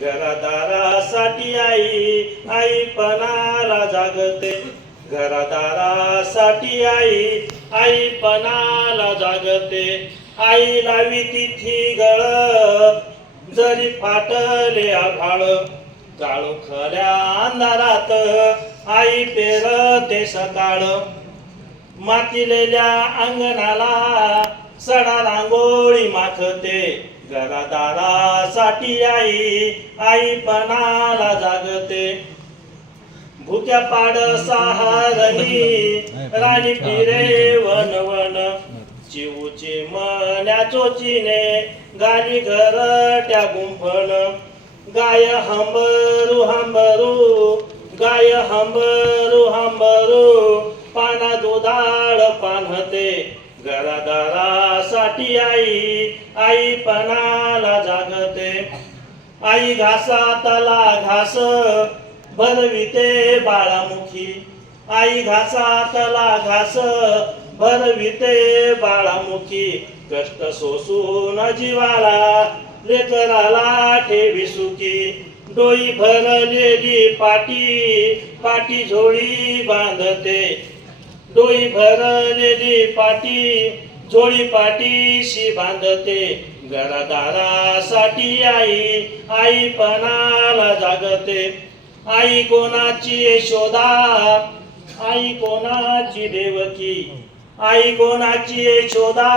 घरादारासाठी आई आई पणाला जागते घरादारासाठी आई आई पणाला जागते आई लावी तिथी गळ जरी फाटले आभाळ. काळू खऱ्या अंधारात आई पेरते सकाळ. मातीलेल्या अंगणाला सडा रांगोळी माखते. घरादारासाठी आई आई पणाला जागते. भुक्या पाड सहारणी राणी फिरे वन वन चिवची मन्या चोचीने गाली घरट्या गुंफण. गाय हंबरू हंबरू गाय हंबरू हंबरू पाना दुधाळ पानते घरादारासाठी आई आई पणाला जागते. आई घासातला घास भरविते बाळामुखी. आई घासातला घास भरविते बाळामुखी. कष्ट सोसून जीवाला लेकराला ठेवी सुखी. डोई भरलेली पाटी पाटी झोळी बांधते. डोई भरलेली पाटी जोडी पाटीशी बांधते. घरादारासाठी आई आई पणाला जागते. आई कोणाची शोधा? आई कोणाची देवकी? आई कोणाची शोधा?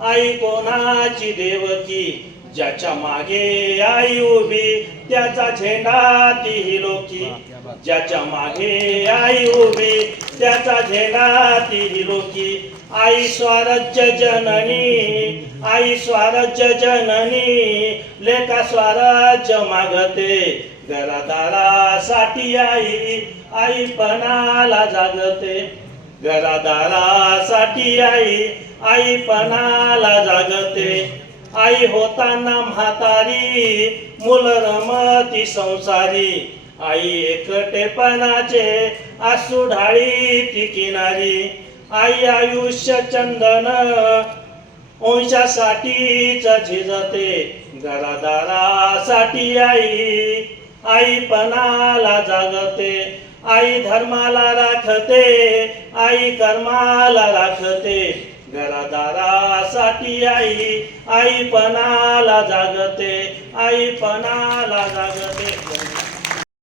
आई कोणाची देवकी? ज्याच्या मागे आई उभी त्याचा झेंडा ती लोकी. ज्याच्या मागे आई उभी त्याचा झेंडा ती लोकी आई स्वराज्य जननी आई स्वराज्य जननी लेखा स्वराज्य मागते. घरादारासाठी आई आई पणाला जागते. घरादारासाठी आई आई पणाला जागते. आई होताना म्हातारी मुल रमती संसारी. आई एकटेपणाचे आसू ढाळी ती किनारी. आई आयुष्य चंदन वंशासाठीच झिजते घरादारासाठी आई. आई पणाला जागते आई धर्माला राखते आई कर्माला राखते. घरादारासाठी आई आई पणाला जागते आई पणाला जागते.